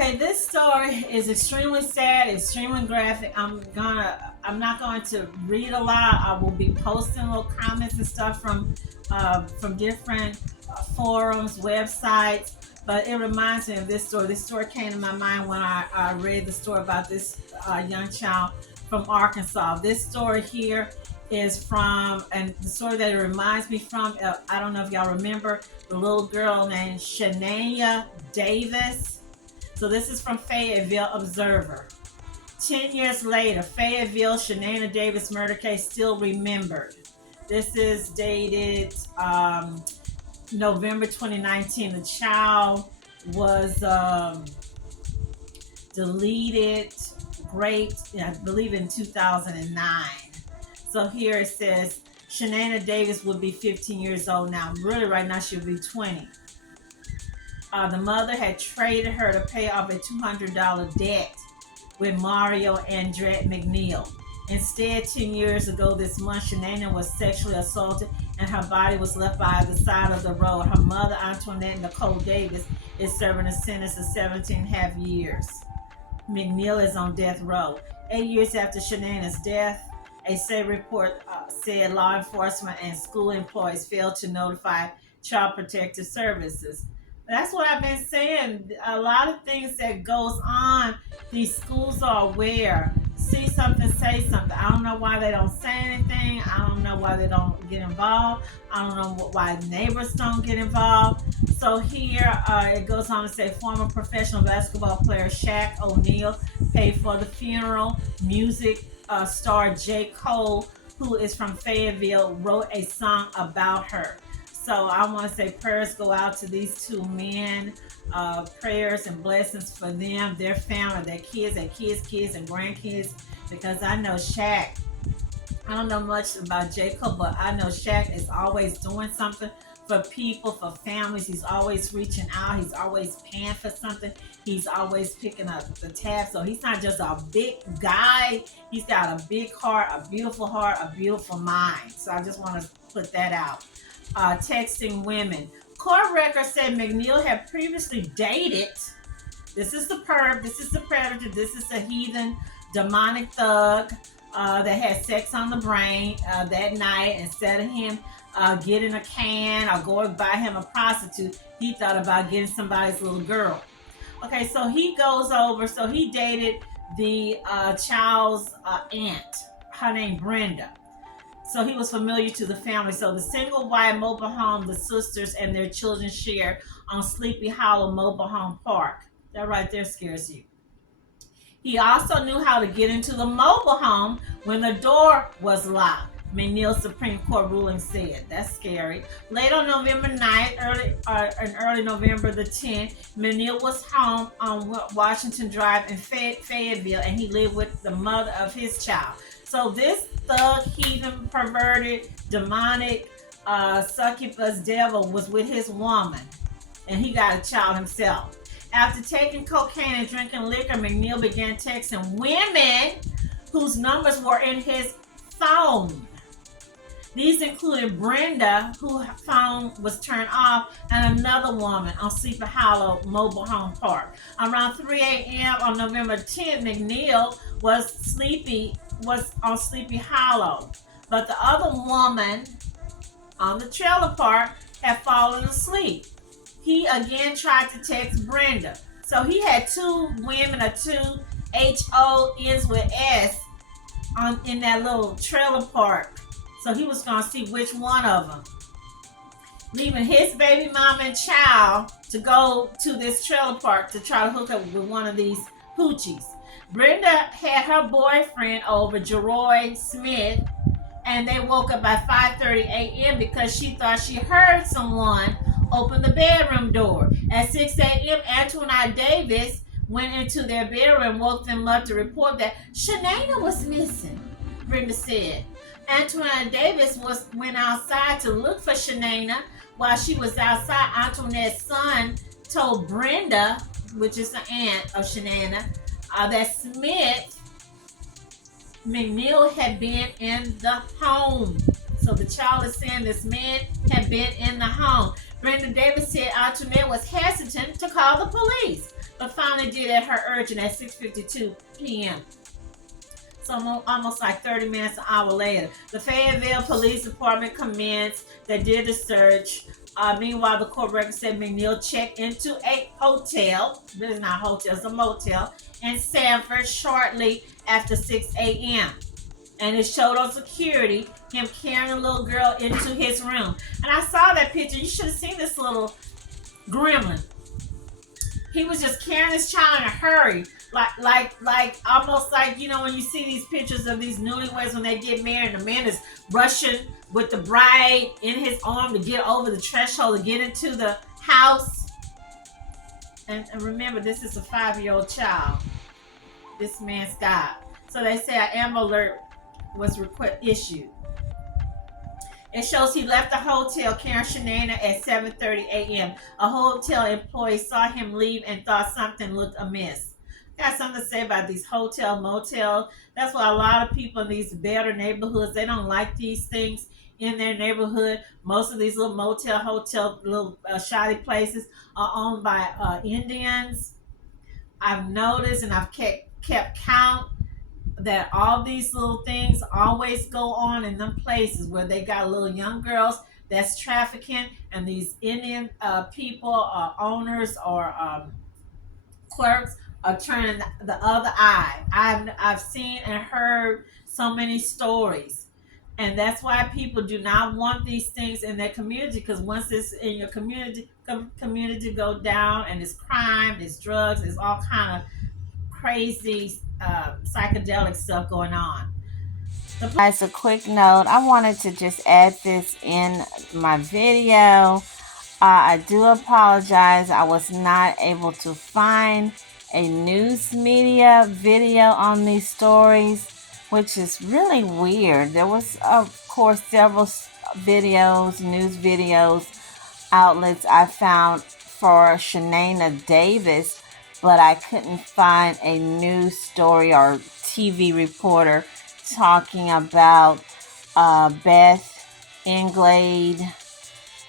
Okay, this story is extremely sad, extremely graphic. I'm not going to read a lot. I will be posting little comments and stuff from different forums, websites. But it reminds me of this story. This story came to my mind when I read the story about this young child from Arkansas. This story here is from, and the story that it reminds me from, I don't know if y'all remember the little girl named Shaniya Davis. So this is from Fayetteville Observer. 10 years later, Fayetteville Shaniya Davis murder case still remembered. This is dated November 2019. The child was deleted, raped, I believe in 2009. So here it says, Shaniya Davis would be 15 years old now. Really, right now, she would be 20. The mother had traded her to pay off a $200 debt with Mario McNeill. Instead, 10 years ago this month, Shaniya was sexually assaulted and her body was left by the side of the road. Her mother, Antoinette Nicole Davis, is serving a sentence of 17.5 years. McNeill is on death row. 8 years after Shaniya's death, a state report said law enforcement and school employees failed to notify Child Protective Services. That's what I've been saying. A lot of things that goes on, these schools are aware. See something, say something. I don't know why they don't say anything. I don't know why they don't get involved. I don't know why neighbors don't get involved. So here it goes on to say former professional basketball player Shaq O'Neal paid for the funeral. Music star J. Cole, who is from Fayetteville, wrote a song about her. So I want to say prayers go out to these two men. Prayers and blessings for them, their family, their kids, and grandkids. Because I know Shaq. I don't know much about Jacob, but I know Shaq is always doing something for people, for families. He's always reaching out. He's always paying for something. He's always picking up the tab. So he's not just a big guy. He's got a big heart, a beautiful mind. So I just want to put that out. Texting women. Court records said McNeill had previously dated. This is the perp. This is the predator. This is a heathen, demonic thug that had sex on the brain that night. Instead of him getting a can or going buy him a prostitute, he thought about getting somebody's little girl. Okay, so he goes over. So he dated the child's aunt. Her name Brenda. So he was familiar to the family. So the single wide mobile home the sisters and their children shared on Sleepy Hollow Mobile Home Park. That right there scares you. He also knew how to get into the mobile home when the door was locked. McNeill's Supreme Court ruling said. That's scary. Late on November 9th, early November the 10th, McNeill was home on Washington Drive in Fayetteville, and he lived with the mother of his child. So this thug, heathen, perverted, demonic, succubus devil was with his woman, and he got a child himself. After taking cocaine and drinking liquor, McNeill began texting women whose numbers were in his phone. These included Brenda, whose phone was turned off, and another woman on Sleepy Hollow Mobile Home Park. Around 3 a.m. on November 10th, McNeill was on Sleepy Hollow, but the other woman on the trailer park had fallen asleep. He again tried to text Brenda. So he had two women, or two HO ends with S in that little trailer park. So he was going to see which one of them. Leaving his baby mama and child to go to this trailer park to try to hook up with one of these hoochies. Brenda had her boyfriend over, Jeroy Smith, and they woke up by 5:30 a.m. because she thought she heard someone open the bedroom door. At 6 a.m., Antoinette Davis went into their bedroom, woke them up to report that Shaniya was missing, Brenda said. Antoinette Davis went outside to look for Shaniya. While she was outside, Antoinette's son told Brenda, which is the aunt of Shaniya, that McNeill had been in the home. So the child is saying this man had been in the home. Brenda Davis said Antoinette was hesitant to call the police, but finally did at her urging at 6:52 p.m. So almost like 30 minutes, an hour later. The Fayetteville Police Department commenced. They did the search. Meanwhile, the court record said McNeill checked into a hotel. This is not a hotel, it's a motel in Sanford shortly after 6 a.m. And it showed on security him carrying a little girl into his room. And I saw that picture. You should have seen this little gremlin. He was just carrying his child in a hurry, like almost like, you know, when you see these pictures of these newlyweds when they get married, and the man is rushing with the bride in his arm to get over the threshold to get into the house. And remember, this is a 5-year-old child. This man's died. So they say an Amber Alert was issued. It shows he left the hotel carrying Shaniya at 7:30 a.m. A hotel employee saw him leave and thought something looked amiss. Got something to say about these hotel motels. That's why a lot of people in these better neighborhoods, they don't like these things in their neighborhood. Most of these little hotel, little shoddy places are owned by Indians. I've noticed and I've kept count that all these little things always go on in them places where they got little young girls that's trafficking, and these Indian people or owners or clerks are turning the other eye. I've seen and heard so many stories, and that's why people do not want these things in their community, because once it's in your community go down, and it's crime, it's drugs, it's all kind of crazy psychedelic stuff going on. As a quick note, I wanted to just add this in my video. I do apologize. I was not able to find a news media video on these stories, which is really weird. There was, of course, several videos, news videos, outlets I found for Shaniya Davis, but I couldn't find a news story or TV reporter talking about Beth Englade,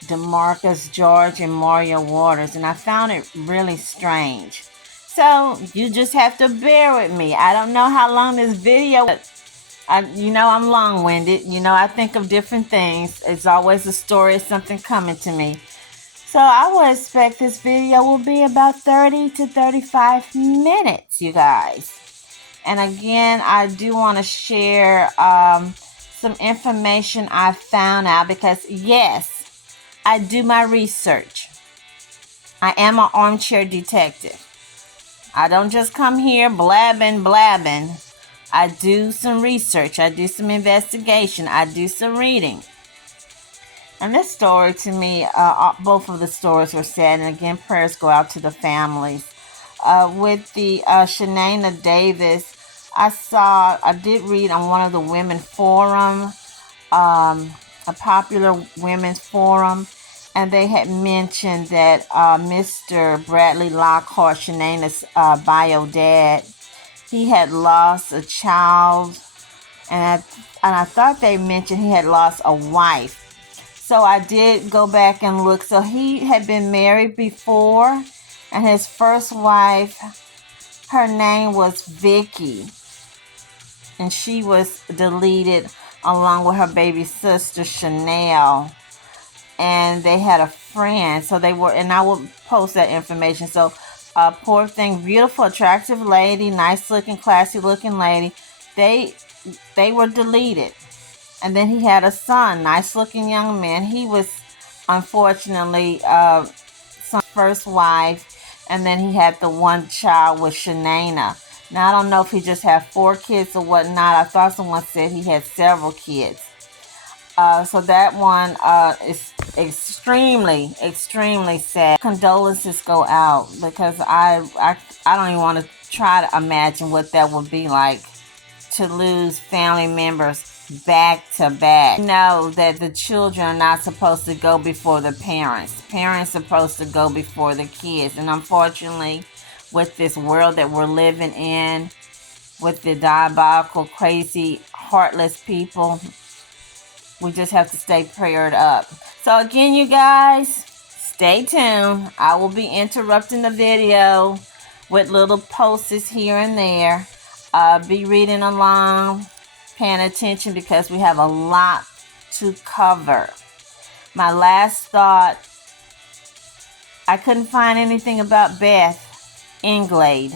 DeMarcus George, and Mario Waters, and I found it really strange. So you just have to bear with me. I don't know how long this video is. I'm long-winded. I think of different things. It's always a story of something coming to me. So I would expect this video will be about 30 to 35 minutes, you guys. And again, I do want to share some information I found out, because yes, I do my research. I am an armchair detective. I don't just come here blabbing. I do some research. I do some investigation. I do some reading. And this story, to me, both of the stories were sad. And again, prayers go out to the families. With the Shaniya Davis, I did read on one of the women forum, a popular women's forum, and they had mentioned that Mr. Bradley Lockhart, Shaniya's bio dad, he had lost a child, and I thought they mentioned he had lost a wife. So I did go back and look. So he had been married before, and his first wife, her name was Vicky, and she was deleted along with her baby sister Chanel, and they had a friend. So they were, and I will post that information. So poor thing, beautiful, attractive lady, nice looking, classy looking lady, they were deleted. And then he had a son, nice looking young man. He was unfortunately some first wife, and then he had the one child with Shaniya. Now I don't know if he just had 4 kids or whatnot. I thought someone said he had several kids. So that one is extremely sad. Condolences go out, because I don't even want to try to imagine what that would be like, to lose family members back to back. Know that the children are not supposed to go before the parents. Parents are supposed to go before the kids. And unfortunately, with this world that we're living in, with the diabolical, crazy, heartless people, we just have to stay prayed up. So again, you guys, Stay tuned. I will be interrupting the video with little posts here and there. Be reading along, paying attention because we have a lot to cover. My last thought, I couldn't find anything about Beth Englade.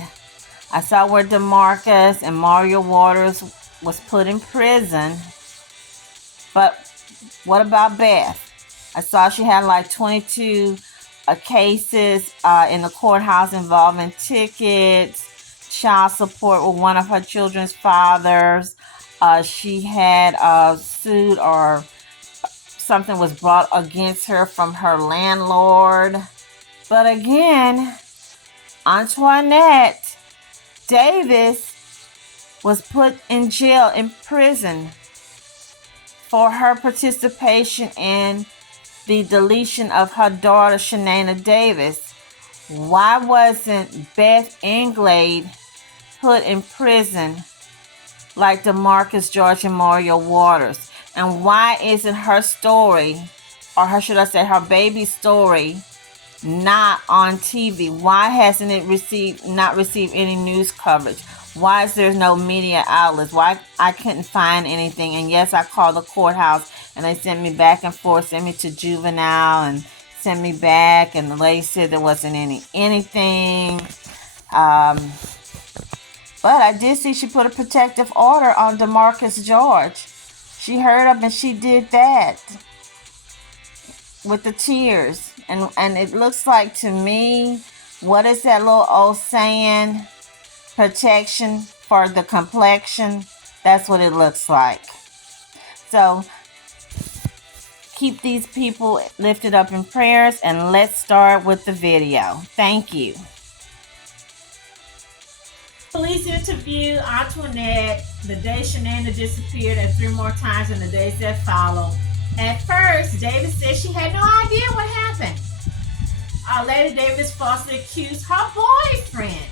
I saw where DeMarcus and Mario Waters was put in prison. But what about Beth? I saw she had like 22 cases in the courthouse involving tickets, child support with one of her children's fathers. She had sued, or something was brought against her from her landlord. But again, Antoinette Davis was put in jail, in prison, for her participation in the deletion of her daughter, Shaniya Davis. Why wasn't Beth Englade put in prison like DeMarcus George and Mario Waters? And why isn't her story, or should I say her baby's story, not on TV? Why hasn't it not received any news coverage? Why is there no media outlets? Why I couldn't find anything? And yes, I called the courthouse and they sent me back and forth, sent me to juvenile and sent me back, and the lady said there wasn't anything. But I did see she put a protective order on DeMarcus George. She heard up and she did that with the tears. And it looks like to me, what is that little old saying? Protection for the complexion. That's what it looks like. So keep these people lifted up in prayers, and let's start with the video. Thank you. Police interview Antoinette the day Shaniya disappeared, and 3 more times in the days that followed. At first, Davis said she had no idea what happened. Later, Davis falsely accused her boyfriend,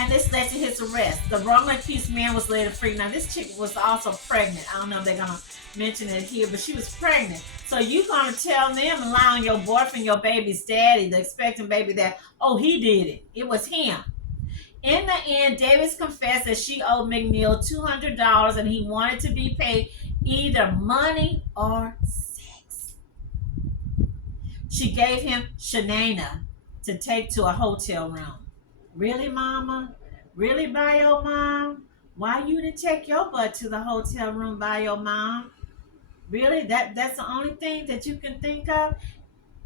and this led to his arrest. The wrongly accused man was later freed. Now, this chick was also pregnant. I don't know if they're going to mention it here, but she was pregnant. So you're going to tell them, allowing your boyfriend, your baby's daddy, the expecting baby, that, oh, he did it. It was him. In the end, Davis confessed that she owed McNeill $200 and he wanted to be paid either money or sex. She gave him Shaniya to take to a hotel room. Really, mama? Really, by your mom? Why you didn't take your butt to the hotel room by your mom? Really? That's the only thing that you can think of,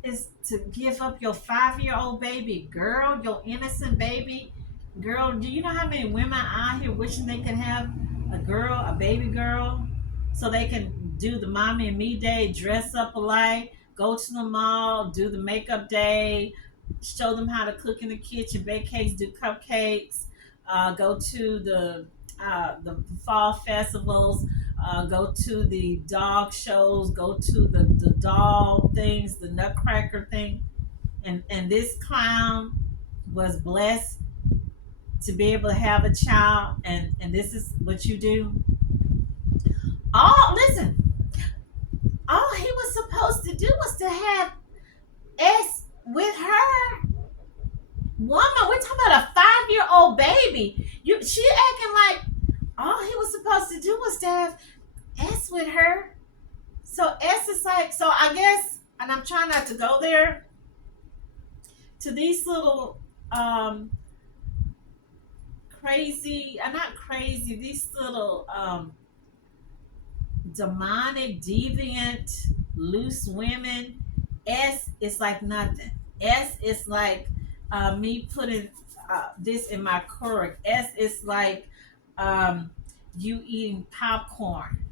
is to give up your 5-year-old baby girl, your innocent baby girl? Do you know how many women out here wishing they could have a baby girl, so they can do the mommy and me day, dress up alike, go to the mall, do the makeup day, show them how to cook in the kitchen, bake cakes, do cupcakes, go to the fall festivals, go to the dog shows, go to the doll things, the nutcracker thing. And this clown was blessed to be able to have a child, and this is what you do. Listen, all he was supposed to do was to have sex with her. Woman, we're talking about a 5-year-old baby. She acting like all he was supposed to do was to have sex with her. So S is like, so I guess, and I'm trying not to go there, to these little these little demonic, deviant, loose women. S is like nothing. S is like me putting this in my Keurig. S is like you eating popcorn.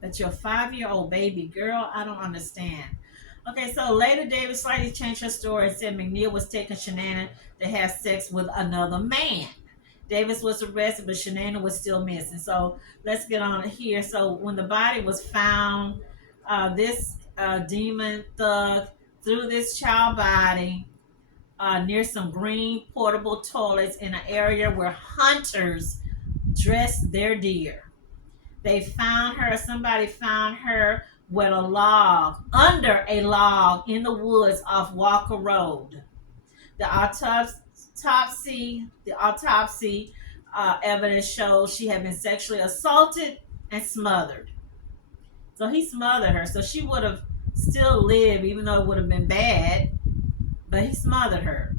But your 5-year-old baby girl, I don't understand. Okay, so later Davis slightly changed her story and said McNeill was taking Shaniya to have sex with another man. Davis was arrested, but Shaniya was still missing. So let's get on here. So when the body was found, this demon thug threw this child body near some green portable toilets in an area where hunters dressed their deer. Somebody found her under a log in the woods off Walker Road. The autopsy evidence shows she had been sexually assaulted and smothered. So he smothered her. So she would have still lived, even though it would have been bad. But he smothered her.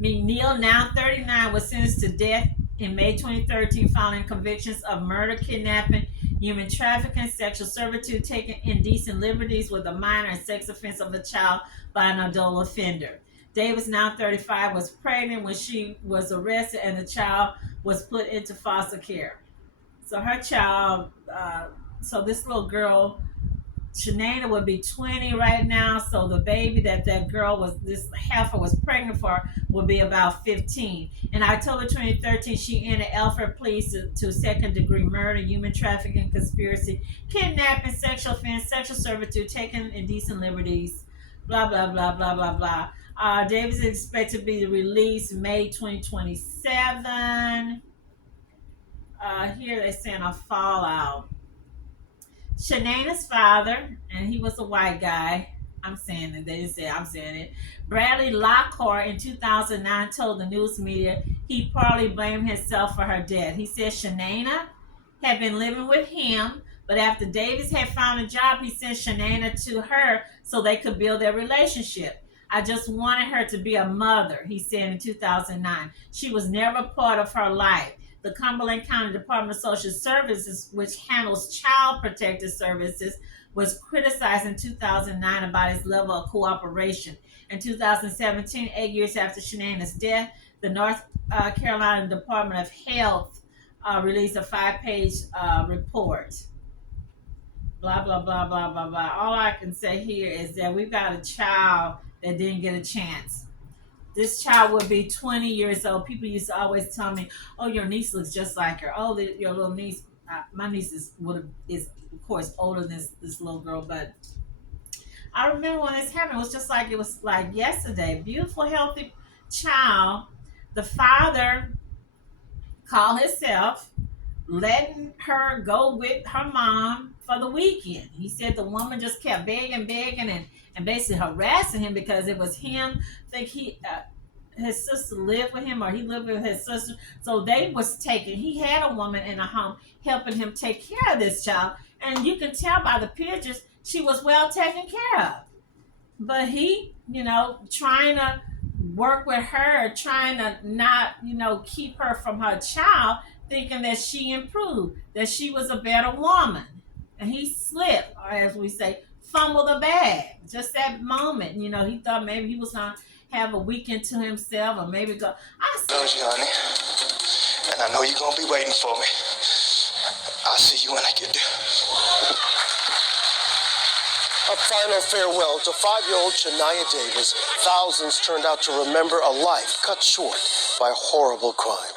McNeill, now 39, was sentenced to death in May 2013 following convictions of murder, kidnapping, human trafficking, sexual servitude, taking indecent liberties with a minor, and sex offense of a child by an adult offender. Davis, now 35, was pregnant when she was arrested, and the child was put into foster care. So her child, so this little girl, Shaniya, would be 20 right now. So the baby that girl was, this heifer was pregnant for, would be about 15. In October 2013, she entered Alfred pleas to second-degree murder, human trafficking, conspiracy, kidnapping, sexual offense, sexual servitude, taking indecent liberties, blah, blah, blah, blah, blah, blah. Davis is expected to be released May 2027. Here they're saying a fallout. Shaniya's father, and he was a white guy. I'm saying it. They didn't say I'm saying it. Bradley Lockhart in 2009 told the news media he partly blamed himself for her death. He said Shaniya had been living with him, but after Davis had found a job, he sent Shaniya to her so they could build their relationship. I just wanted her to be a mother, he said in 2009. She was never part of her life. The Cumberland County Department of Social Services, which handles child protective services, was criticized in 2009 about its level of cooperation. In 2017, 8 years after Shaniya's death, the North Carolina Department of Health released a 5-page report. Blah, blah, blah, blah, blah, blah. All I can say here is that we've got a child that didn't get a chance. This child would be 20 years old. People used to always tell me, "Oh, your niece looks just like her." Oh, your little niece. My niece is of course older than this little girl, but I remember when this happened. It was like yesterday. Beautiful, healthy child. The father called himself, letting her go with her mom for the weekend. He said the woman just kept begging, and basically harassing him because it was him. I think his sister lived with him, or he lived with his sister. So they was taking. He had a woman in a home helping him take care of this child, and you can tell by the pictures she was well taken care of. But he, trying to work with her, trying to not, keep her from her child, thinking that she improved, that she was a better woman. And he slipped, or as we say, fumbled the bag. Just that moment, he thought maybe he was going to have a weekend to himself, or maybe go. I love you, honey. And I know you're going to be waiting for me. I'll see you when I get there. A final farewell to 5-year-old Shaniya Davis. Thousands turned out to remember a life cut short by a horrible crime.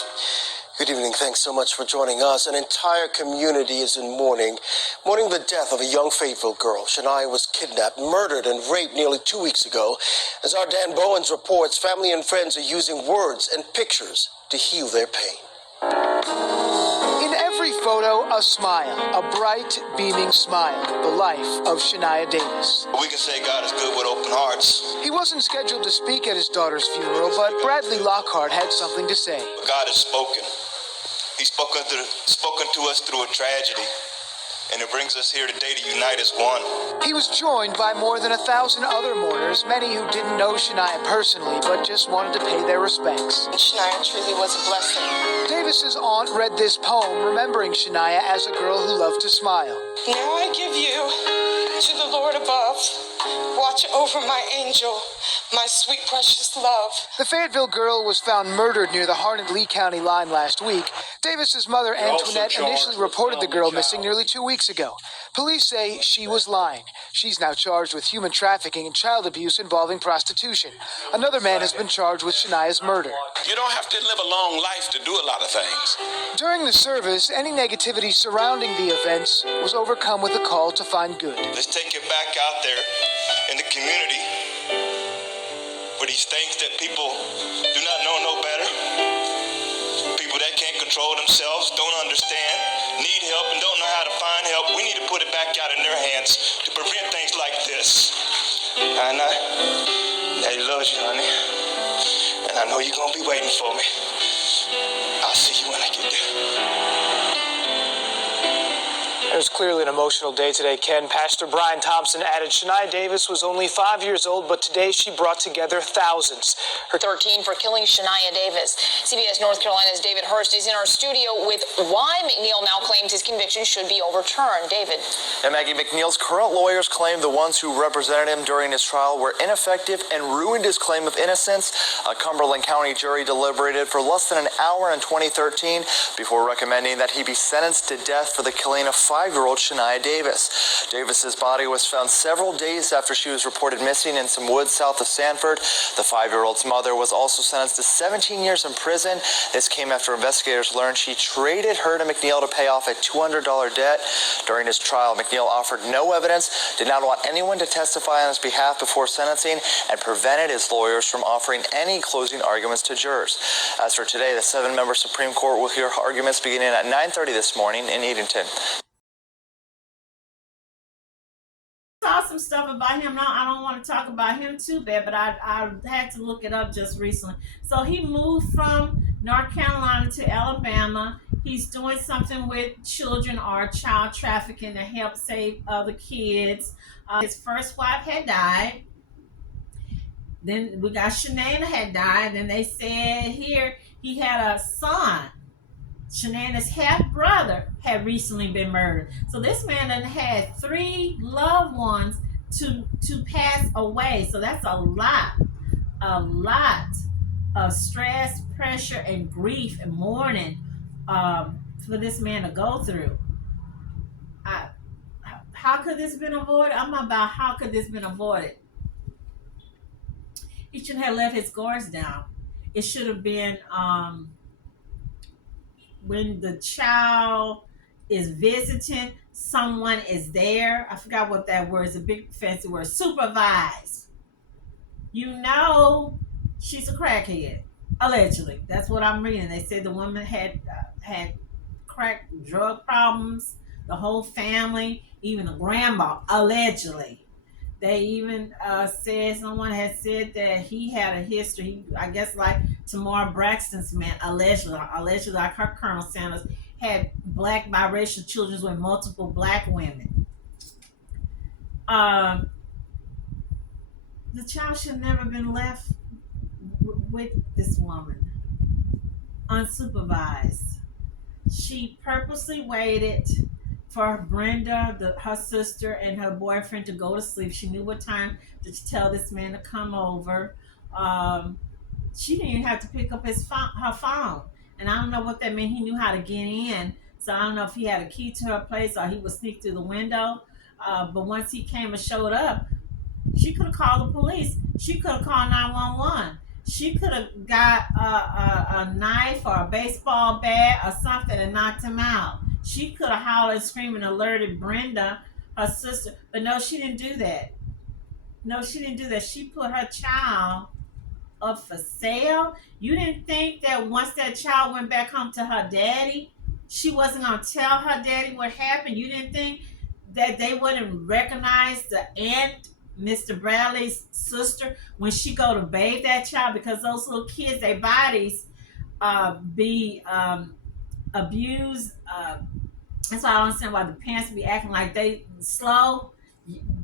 Good evening. Thanks so much for joining us. An entire community is in mourning the death of a young Fayetteville girl. Shaniya was kidnapped, murdered, and raped nearly 2 weeks ago. As our Dan Bowens reports, family and friends are using words and pictures to heal their pain. In every photo, a smile, a bright, beaming smile, the life of Shaniya Davis. We can say God is good with open hearts. He wasn't scheduled to speak at his daughter's funeral, but Bradley Lockhart had something to say. God has spoken. He's spoken to us through a tragedy, and it brings us here today to unite as one. He was joined by more than 1,000 other mourners, many who didn't know Shaniya personally, but just wanted to pay their respects. Shaniya truly was a blessing. Davis's aunt read this poem remembering Shaniya as a girl who loved to smile. Now I give you to the Lord above. Watch over my angel, my sweet precious love. The Fayetteville girl was found murdered near the Harnett-Lee County line last week. Davis's mother, Antoinette, initially reported the girl missing nearly 2 weeks ago. Police say she was lying. She's now charged with human trafficking and child abuse involving prostitution. Another man has been charged with Shaniya's murder. You don't have to live a long life to do a lot of things. During the service, any negativity surrounding the events was overcome with a call to find good. Let's take it back out there in the community for these things that people do not know no better. People that can't control themselves, don't understand, need help, and don't know how to find help. We need to put it back out in their hands to prevent things like this. And Daddy loves you, honey. And I know you're going to be waiting for me. I'll see you when I get there. It was clearly an emotional day today, Ken. Pastor Brian Thompson added Shaniya Davis was only 5 years old, but today she brought together thousands. Her 13 for killing Shaniya Davis. CBS North Carolina's David Hurst is in our studio with why McNeill now claims his conviction should be overturned. David. And Maggie, McNeill's current lawyers claim the ones who represented him during his trial were ineffective and ruined his claim of innocence. A Cumberland County jury deliberated for less than an hour in 2013 before recommending that he be sentenced to death for the killing of 5-year-old Shaniya Davis. Davis's body was found several days after she was reported missing in some woods south of Sanford. The 5-year-old's mother was also sentenced to 17 years in prison. This came after investigators learned she traded her to McNeill to pay off a $200 debt. During his trial, McNeill offered no evidence, did not want anyone to testify on his behalf before sentencing, and prevented his lawyers from offering any closing arguments to jurors. As for today, the 7-member Supreme Court will hear arguments beginning at 9:30 this morning in Edenton. Saw some stuff about him. Now I don't want to talk about him too bad, but I had to look it up just recently. So he moved from North Carolina to Alabama. He's doing something with children or child trafficking to help save other kids. His first wife had died. Then we got Shaniya had died. Then they said here he had a son. Shaniya's half-brother had recently been murdered. So this man done had 3 loved ones to pass away. So that's a lot of stress, pressure, and grief and mourning for this man to go through. How could this have been avoided? I'm about how could this have been avoided? He shouldn't have let his guards down. It should have been when the child is visiting, someone is there. I forgot what that word is, a big fancy word. Supervise. You know she's a crackhead, allegedly. That's what I'm reading. They said the woman had crack drug problems, the whole family, even the grandma, allegedly. They even said, someone had said that he had a history, I guess like Tamar Braxton's man, allegedly like her Colonel Sanders, had black biracial children with multiple black women. The child should have never been left with this woman, unsupervised. She purposely waited for Brenda, her sister, and her boyfriend to go to sleep. She knew what time to tell this man to come over. She didn't even have to pick up her phone. And I don't know what that meant. He knew how to get in. So I don't know if he had a key to her place or he would sneak through the window. But once he came and showed up, she could have called the police. She could have called 911. She could have got a knife or a baseball bat or something and knocked him out. She could have howled and screamed and alerted Brenda, her sister. But no, she didn't do that. She put her child up for sale. You didn't think that once that child went back home to her daddy, she wasn't going to tell her daddy what happened? You didn't think that they wouldn't recognize the aunt, Mr. Bradley's sister, when she go to bathe that child? Because those little kids, their bodies be abused. That's why I don't understand why the parents be acting like they slow.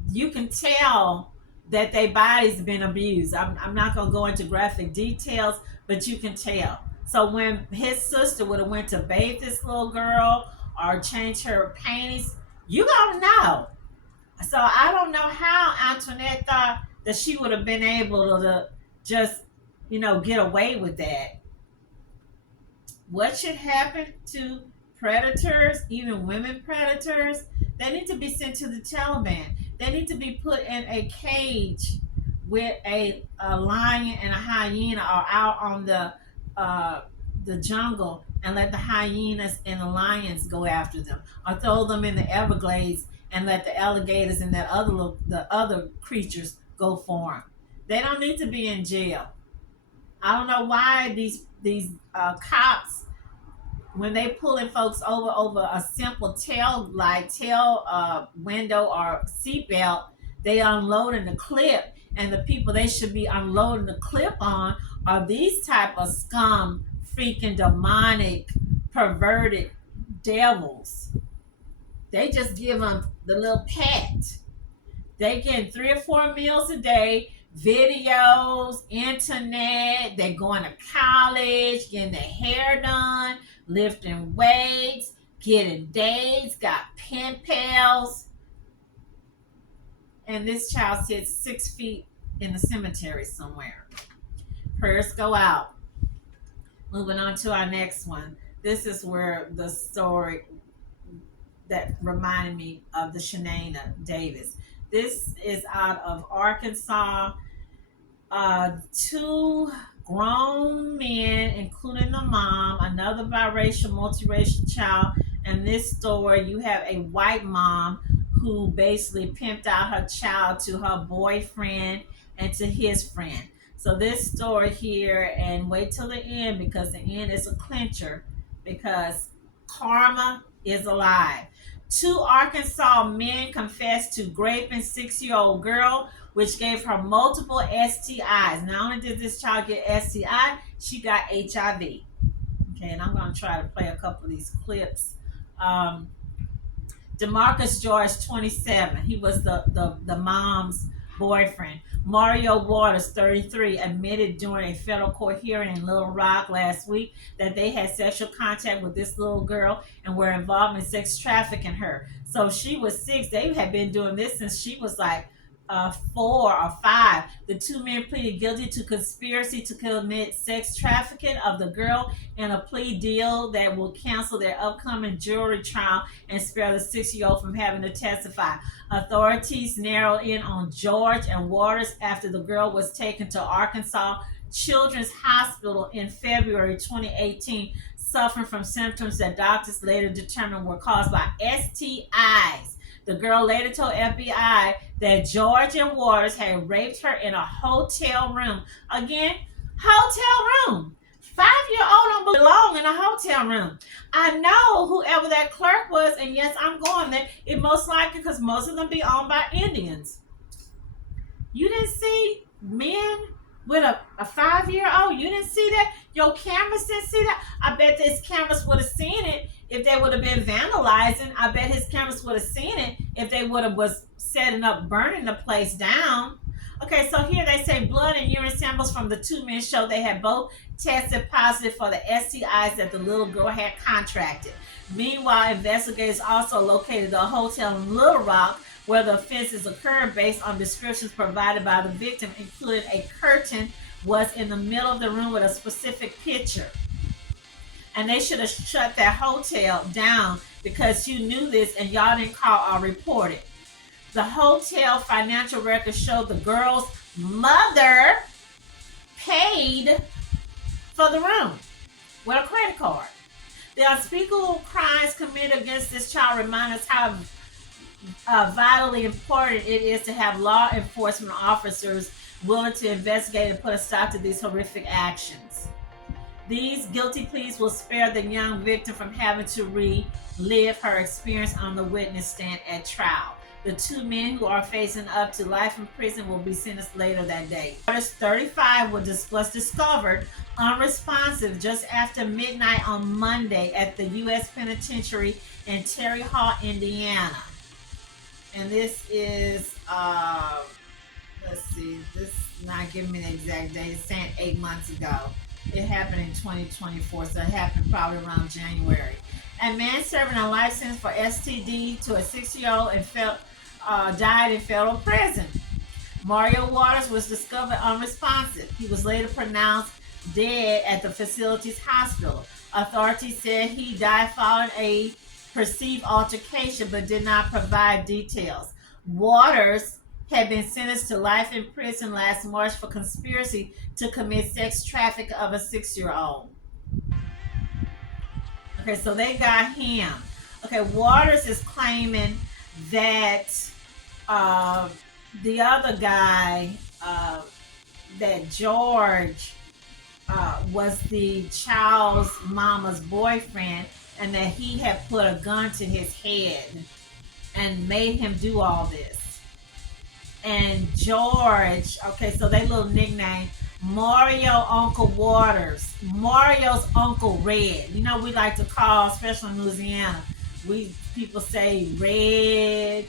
You can tell that their body's been abused. I'm not going to go into graphic details, but you can tell. So when his sister would have went to bathe this little girl or change her panties, you don't know. So I don't know how Antoinette thought that she would have been able to just, get away with that. What should happen to predators, even women predators? They need to be sent to the Taliban. They need to be put in a cage with a lion and a hyena, or out on the jungle, and let the hyenas and the lions go after them, or throw them in the Everglades and let the alligators and the other creatures go for them. They don't need to be in jail. I don't know why these cops when they pulling folks over a simple tail light, tail window or seatbelt, they unloading the clip, and the people they should be unloading the clip on are these type of scum, freaking demonic, perverted devils. They just give them the little pat. They getting 3 or 4 meals a day, videos, internet. They going to college, getting their hair done, lifting weights, getting dates, got pen pals. And this child sits 6 feet in the cemetery somewhere. Prayers go out. Moving on to our next one. This is where the story that reminded me of the Shaniya Davis. This is out of Arkansas. 2 grown men, including the mom, another biracial, multiracial child. In this story, you have a white mom who basically pimped out her child to her boyfriend and to his friend. So this story here, and wait till the end because the end is a clincher, because karma is alive. 2 Arkansas men confessed to raping 6-year-old girl, which gave her multiple STIs. Not only did this child get STI, she got HIV. Okay, and I'm going to try to play a couple of these clips. DeMarcus George, 27. He was the mom's boyfriend. Mario Waters, 33, admitted during a federal court hearing in Little Rock last week that they had sexual contact with this little girl and were involved in sex trafficking her. So she was 6. They had been doing this since she was like 4 or 5. The 2 men pleaded guilty to conspiracy to commit sex trafficking of the girl in a plea deal that will cancel their upcoming jury trial and spare the 6-year-old from having to testify. Authorities narrowed in on George and Waters after the girl was taken to Arkansas Children's Hospital in February 2018, suffering from symptoms that doctors later determined were caused by STIs. The girl later told FBI that George and Waters had raped her in a hotel room. Again, hotel room. 5-year-old don't belong in a hotel room. I know whoever that clerk was, and yes, I'm going there. It most likely because most of them be owned by Indians. You didn't see men with a 5-year-old? You didn't see that? Your cameras didn't see that? I bet his cameras would have seen it if they would have been vandalizing. I bet his cameras would have seen it if they would have was setting up, burning the place down. Okay, so here they say blood and urine samples from the 2 men show they had both tested positive for the STIs that the little girl had contracted. Meanwhile, investigators also located the hotel in Little Rock where the offenses occurred based on descriptions provided by the victim, including a curtain was in the middle of the room with a specific picture. And they should have shut that hotel down because you knew this and y'all didn't call or report it. The hotel financial records show the girl's mother paid for the room with a credit card. The unspeakable crimes committed against this child remind us how vitally important it is to have law enforcement officers willing to investigate and put a stop to these horrific actions. These guilty pleas will spare the young victim from having to relive her experience on the witness stand at trial. The 2 men who are facing up to life in prison will be sentenced later that day. Waters, 35, was discovered unresponsive just after midnight on Monday at the U.S. Penitentiary in Terre Haute, Indiana. And this is, let's see, this is not giving me the exact date. It's saying 8 months ago. It happened in 2024, so it happened probably around January. A man serving a life sentence for STD to a 6-year-old and died in federal prison. Mario Waters was discovered unresponsive. He was later pronounced dead at the facility's hospital. Authorities said he died following a perceived altercation but did not provide details. Waters had been sentenced to life in prison last March for conspiracy to commit sex trafficking of a 6-year-old. Okay, so they got him. Okay, Waters is claiming that the other guy, that George was the child's mama's boyfriend, and that he had put a gun to his head and made him do all this. And George, okay, so they little nickname, Mario Uncle Waters, Mario's Uncle Red. You know, we like to call, especially in Louisiana, we people say red,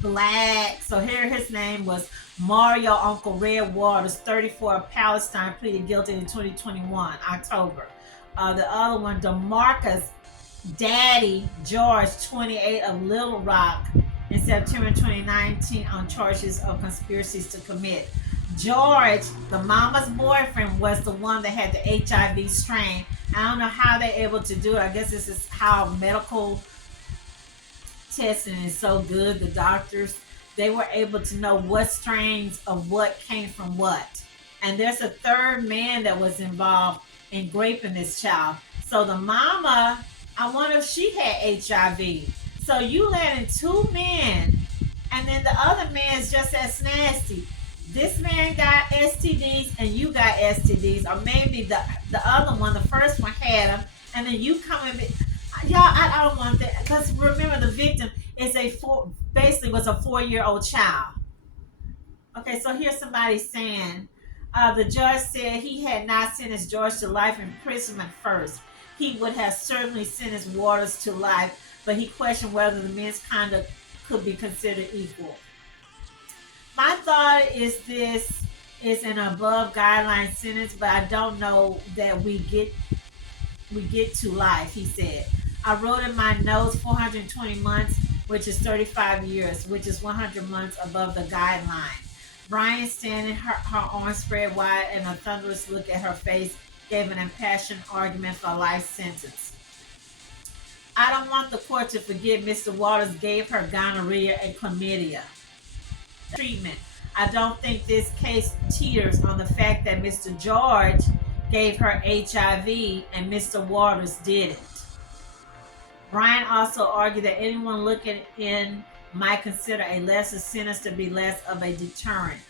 black. So here his name was Mario Uncle Red Waters, 34 of Palestine, pleaded guilty in 2021, October. The other one, DeMarcus Daddy George, 28 of Little Rock, in September 2019 on charges of conspiracies to commit. George, the mama's boyfriend, was the one that had the HIV strain. I don't know how they're able to do it. I guess this is how medical testing is so good. The doctors, they were able to know what strains of what came from what. And there's a third man that was involved in raping this child. So the mama, I wonder if she had HIV. So you letting two men, and then the other man's just as nasty. This man got STDs and you got STDs, or maybe the other one, the first one had them, and then you come in. Y'all, I don't want that, because remember the victim is basically was a 4-year-old child. Okay, so here's somebody saying, the judge said he had not sentenced George to life imprisonment first. He would have certainly sentenced Waters to life, but he questioned whether the men's conduct could be considered equal. My thought is this is an above guideline sentence, but I don't know that we get to life, he said. I wrote in my notes 420 months, which is 35 years, which is 100 months above the guideline. Brian, standing, her arms spread wide and a thunderous look at her face, gave an impassioned argument for a life sentence. I don't want the court to forget Mr. Waters gave her gonorrhea and chlamydia treatment. I don't think this case teeters on the fact that Mr. George gave her HIV and Mr. Waters didn't. Brian also argued that anyone looking in might consider a lesser sentence to be less of a deterrent.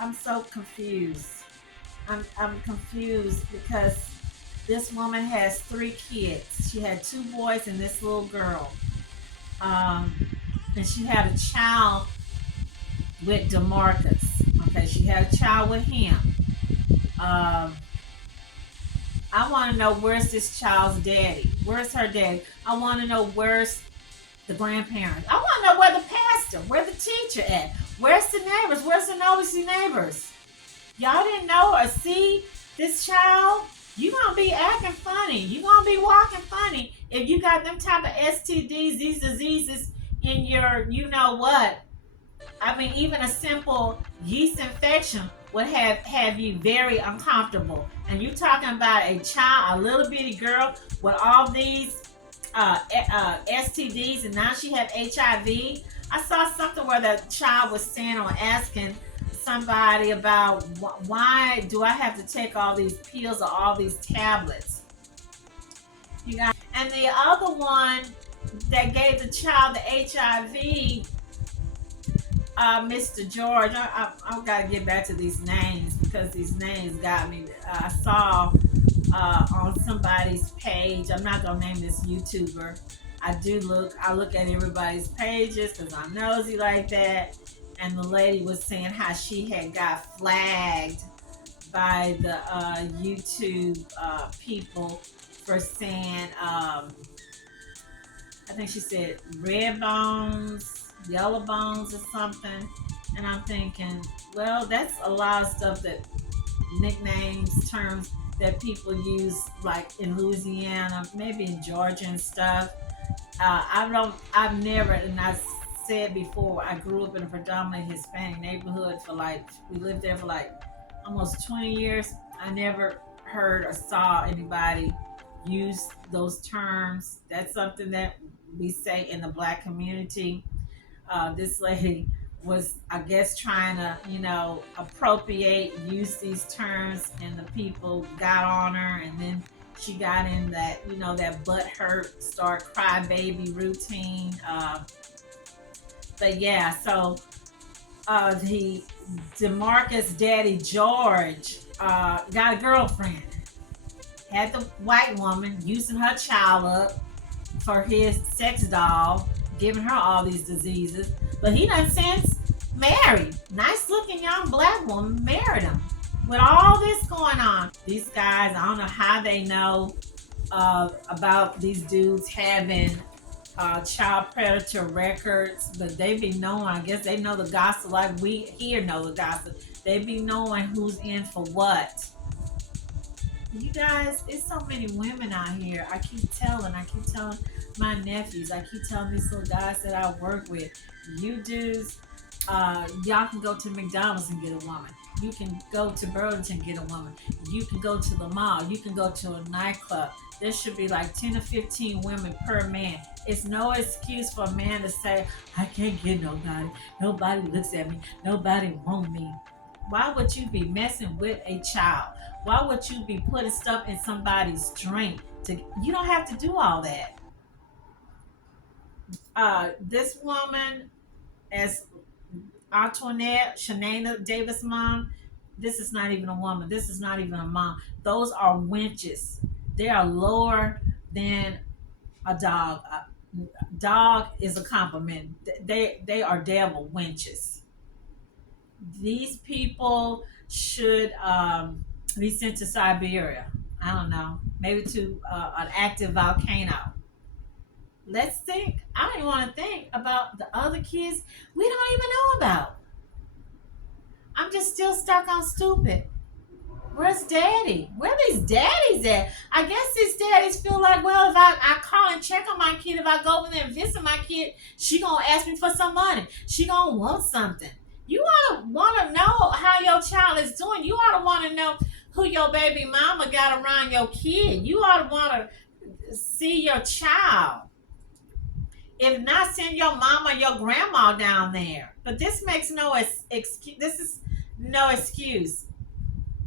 I'm so confused. I'm confused because this woman has 3 kids. She had 2 boys and this little girl. And she had a child with DeMarcus. Okay, she had a child with him. I want to know, where's this child's daddy? Where's her daddy? I want to know, where's the grandparents? I want to know where the pastor, where the teacher at? Where's the neighbors? Where's the nosy neighbors? Y'all didn't know or see this child? You gonna be acting funny. You gonna be walking funny if you got them type of STDs, these diseases in your, you know what? I mean, even a simple yeast infection would have you very uncomfortable. And you talking about a child, a little bitty girl with all these STDs, and now she have HIV. I saw something where the child was saying or asking somebody about, why do I have to take all these pills or all these tablets? You got, and the other one that gave the child the HIV, Mr. George. I've got to get back to these names because these names got me. I saw on somebody's page. I'm not gonna name this YouTuber. I look at everybody's pages because I'm nosy like that. And the lady was saying how she had got flagged by the YouTube people for saying, I think she said red bones, yellow bones or something. And I'm thinking, well, that's a lot of stuff, that nicknames, terms that people use, like in Louisiana, maybe in Georgia and stuff. I've never, and I said before, I grew up in a predominantly Hispanic neighborhood we lived there for almost 20 years. I never heard or saw anybody use those terms. That's something that we say in the Black community. This lady was, I guess, trying to, use these terms, and the people got on her, and then she got in that, that butt hurt, start cry baby routine. But yeah, so the DeMarcus daddy George got a girlfriend. Had the white woman using her child up for his sex doll, giving her all these diseases. But he done since married. Nice looking young black woman married him. With all this going on, these guys, I don't know how they know about these dudes having child predator records, but they be knowing. I guess they know the gossip like we here know the gossip. They be knowing who's in for what. You guys, it's so many women out here. I keep telling my nephews, I keep telling these little guys that I work with, you dudes, y'all can go to McDonald's and get a woman. You can go to Burlington and get a woman. You can go to the mall. You can go to a nightclub. There should be like 10 or 15 women per man. It's no excuse for a man to say, I can't get nobody. Nobody looks at me. Nobody wants me. Why would you be messing with a child? Why would you be putting stuff in somebody's drink? You don't have to do all that. This woman, as Antoinette, Shaniya Davis' mom, this is not even a woman. This is not even a mom. Those are wenches. They are lower than a dog. A dog is a compliment. They are devil wenches. These people should be sent to Siberia. I don't know, maybe to an active volcano. Let's think. I don't even want to think about the other kids we don't even know about. I'm just still stuck on stupid. Where's daddy? Where are these daddies at? I guess these daddies feel like, well, if I call and check on my kid, if I go over there and visit my kid, she gonna ask me for some money. She gonna want something. You ought to want to know how your child is doing. You ought to want to know who your baby mama got around your kid. You ought to want to see your child. If not, send your mama or your grandma down there. But this makes no excuse. This is no excuse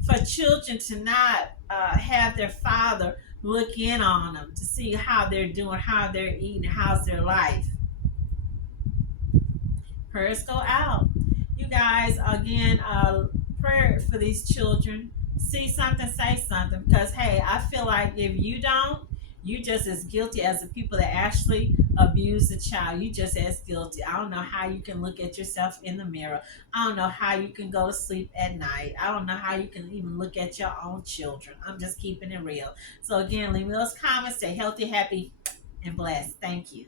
for children to not have their father look in on them to see how they're doing, how they're eating, how's their life. Prayers go out. You guys, again, prayer for these children. See something, say something. Because, hey, I feel like if you don't, you just as guilty as the people that actually abuse the child. You just as guilty. I don't know how you can look at yourself in the mirror. I don't know how you can go to sleep at night. I don't know how you can even look at your own children. I'm just keeping it real. So again, leave me those comments. Stay healthy, happy, and blessed. Thank you.